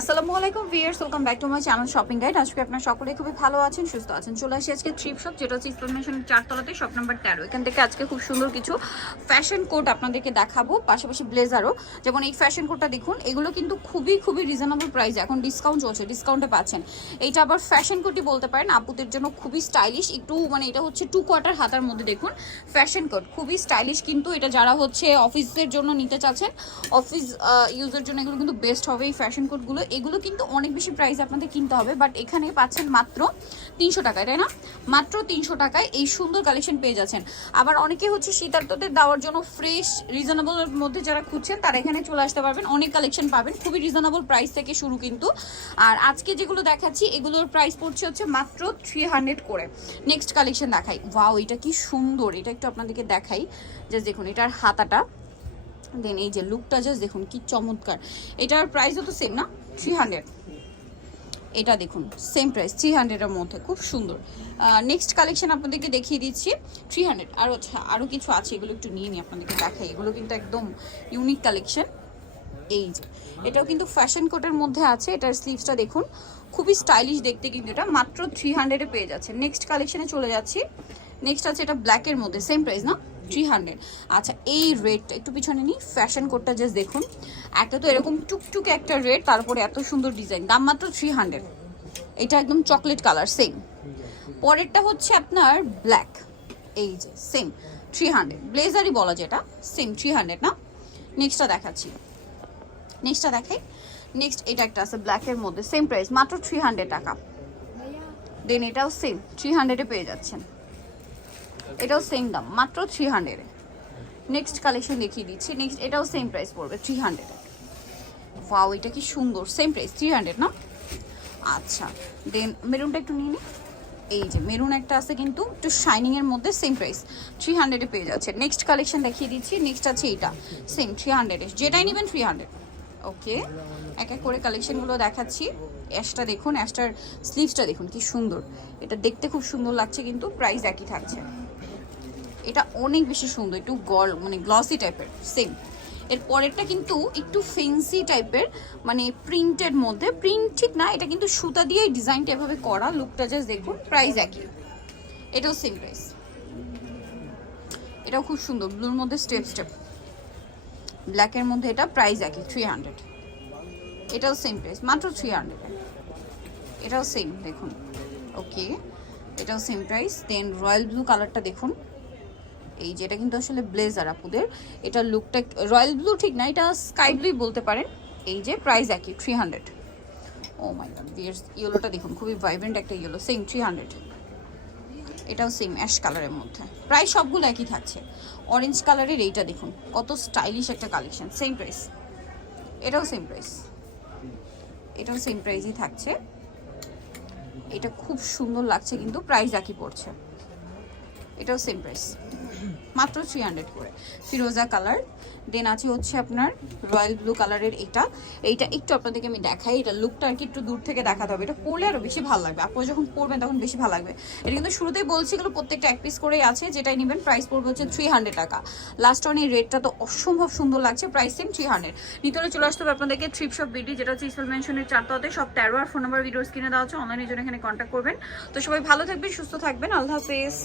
আসসালামু আলাইকুম viewers welcome back to my channel shopping guide. আজকে আপনার সকলে খুবই ভালো আছেন, সুস্থ আছেন। চলে আসি আজকে ট্রিপ শপ, যেটা হচ্ছে ইনফরমেশনের চারতলাতে, শপ নাম্বার তেরো। এখান থেকে আজকে খুব সুন্দর কিছু ফ্যাশন কোট আপনাদেরকে দেখাবো, পাশাপাশি ব্লেজারও যেমন এই ফ্যাশন কোটটা দেখুন, এগুলো কিন্তু খুবই খুবই রিজনেবল প্রাইস এখন ডিসকাউন্ট চলছে ডিসকাউন্টে পাচ্ছেন। এইটা আবার ফ্যাশন কোটই বলতে পারেন, আপুদের জন্য খুবই স্টাইলিশ একটু মানে এটা হচ্ছে টু কোয়ার্টার হাতার মধ্যে দেখুন ফ্যাশন কোট খুবই স্টাইলিশ কিন্তু এটা যারা হচ্ছে অফিসের জন্য নিতে চাচ্ছেন অফিস ইউজের জন্য এগুলো কিন্তু বেস্ট হবে এই ফ্যাশন কোটগুলো এগুলো কিন্তু অনেক বেশি প্রাইস আপনাদের কিনতে হবে বাট এখানে পাচ্ছেন মাত্র তিনশো টাকায়, তাই না? মাত্র তিনশো টাকায় এই সুন্দর কালেকশন পেয়ে যাচ্ছেন। আবার অনেকে হচ্ছে শীতার্থদের দেওয়ার জন্য ফ্রেশ রিজনেবলের মধ্যে যারা খুঁজছেন, তারা এখানে চলে আসতে পারবেন, অনেক কালেকশন পাবেন, খুবই রিজনেবল প্রাইস থেকে শুরু কিন্তু। আর আজকে যেগুলো দেখাচ্ছি, এগুলোর প্রাইস পড়ছে হচ্ছে মাত্র থ্রি হান্ড্রেড করে। নেক্সট কালেকশন দেখাই। ওয়াও এটা কি সুন্দর! এটা একটু আপনাদেরকে দেখাই। জাস্ট দেখুন, এটার হাতাটা। দেন এই যে লুকটা জাস্ট দেখুন কি চমৎকার। এটার প্রাইসও তো সেম না? থ্রি হান্ড্রেড এটা দেখুন সেম প্রাইস থ্রি হান্ড্রেডের মধ্যে, খুব সুন্দর। নেক্সট কালেকশন আপনাদেরকে দেখিয়ে দিচ্ছি থ্রি হান্ড্রেড আরও আরও কিছু আছে, এগুলো একটু নিয়ে নিই আপনাদেরকে দেখাই। এগুলো কিন্তু একদম ইউনিক কালেকশন এই যে, এটাও কিন্তু ফ্যাশন কোটের মধ্যে আছে, এটার স্লিভসটা দেখুন। খুবই স্টাইলিশ দেখতে কিন্তু এটা, মাত্র থ্রি হান্ড্রেডে পেয়ে যাচ্ছে। নেক্সট কালেকশানে চলে যাচ্ছি। নেক্সট আছে এটা ব্ল্যাকের মধ্যে সেম প্রাইস না? থ্রি হান্ড্রেড আচ্ছা এই রেটটা একটু পিছনে নিই। ফ্যাশন কোডটা জাস্ট দেখুন। একটা তো এরকম টুকটুকে একটা রেট তারপরে এত সুন্দর ডিজাইন দাম মাত্র থ্রি হান্ড্রেড এটা একদম চকলেট কালার সেম পরেরটা হচ্ছে আপনার ব্ল্যাক এই যে সেম থ্রি হান্ড্রেড ব্লেজারই বলা যেটা সেম থ্রি হান্ড্রেড না? নেক্সটটা দেখাচ্ছি। নেক্সটটা দেখাই। নেক্সট এটা একটা আছে ব্ল্যাকের মধ্যে। সেম প্রাইস মাত্র থ্রি হান্ড্রেড টাকা। দেন এটাও সেম থ্রি হান্ড্রেডে পেয়ে যাচ্ছেন। এটাও সেম দাম, মাত্র থ্রি হান্ড্রেডে নেক্সট কালেকশন দেখিয়ে দিচ্ছি নেক্সট এটাও সেম প্রাইস পড়বে থ্রি হান্ড্রেডে ওয়াও এটা কি সুন্দর সেম প্রাইস থ্রি হান্ড্রেড না? আচ্ছা দেন মেরুনটা একটু নিয়ে নিই এই যে মেরুন একটা আছে কিন্তু, একটু শাইনিং এর মধ্যে সেম প্রাইস থ্রি হান্ড্রেডে পেয়ে যাচ্ছে। নেক্সট কালেকশন দেখিয়ে দিচ্ছি নেক্সট আছে এইটা সেম থ্রি হান্ড্রেডে যেটাই নেবেন থ্রি হান্ড্রেড ওকে এক এক করে কালেকশনগুলো দেখাচ্ছি। অ্যাশটা দেখুন অ্যাশটার স্লিভসটা দেখুন, কি সুন্দর। এটা দেখতে খুব সুন্দর লাগছে কিন্তু প্রাইস একই থাকছে। এটা অনেক বেশি সুন্দর, একটু গল মানে গ্লসি টাইপের সেম এর পরেরটা কিন্তু একটু ফেন্সি টাইপের মানে প্রিন্টের মধ্যে প্রিন্ট ঠিক না, এটা কিন্তু সুতা দিয়ে ডিজাইনটা এভাবে করা লুকটা জাস্ট দেখুন প্রাইস একই। এটাও সেম প্রাইস এটাও খুব সুন্দর ব্লুর মধ্যে স্টেপ স্টেপ ব্ল্যাকের মধ্যে এটা প্রাইস একই থ্রি হান্ড্রেড এটাও সেম প্রাইস মাত্র থ্রি হান্ড্রেড এটাও সেম দেখুন। ওকে এটাও same price then royal blue কালারটা দেখুন। এই যে, এটা কিন্তু আসলে ব্লেজার আপুদের। এটা লুকটা রয়্যাল ব্লু ঠিক না, এটা স্কাই ব্লুই বলতে পারেন। এই যে প্রাইস একই three hundred oh my god ইয়েলোটা দেখুন, খুবই ভাইব্রেন্ট একটা ইয়েলো সেম থ্রি হান্ড্রেড এটাও সেম অ্যাশ কালারের মধ্যে। প্রায় সবগুলো একই থাকছে। অরেঞ্জ কালারের এইটা দেখুন, কত স্টাইলিশ একটা কালেকশন সেম প্রাইস এটাও সেম প্রাইস এটাও সেম প্রাইসই থাকছে। এটা খুব সুন্দর লাগছে কিন্তু প্রাইস একই পড়ছে। এটাও সেম প্রাইস মাত্র থ্রি হান্ড্রেড করে। ফিরোজা কালার দেন আছে হচ্ছে আপনার রয়্যাল ব্লু কালারের এটা। এইটা একটু আপনাদেরকে আমি দেখাই। এটা লুকটা আর কি একটু দূর থেকে দেখাতে হবে। এটা পরলে আরও বেশি ভালো লাগবে। আপনি যখন পরবেন তখন বেশি ভালো লাগবে। এটা কিন্তু শুরুতেই বলছি, এগুলো প্রত্যেকটা এক পিস করেই আছে। যেটাই নেবেন প্রাইস পড়বে হচ্ছে থ্রি হান্ড্রেড টাকা। লাস্ট অন এই রেটটা তো অসম্ভব সুন্দর লাগছে। প্রাইস সেম থ্রি হান্ড্রেড নিতলে চলে আসতে হবে আপনাদেরকে ট্রিপ শপ বিডি যেটা হচ্ছে ইসল মেনশনের চারটাতে সব তেরো আর ফোন নাম্বার ভিডিওস কিনে দেওয়া হচ্ছে অনলাইনের জন্য এখানে কন্ট্যাক্ট করবেন। তো সবাই ভালো থাকবেন, সুস্থ থাকবেন। আল্লাহ হাফেজ।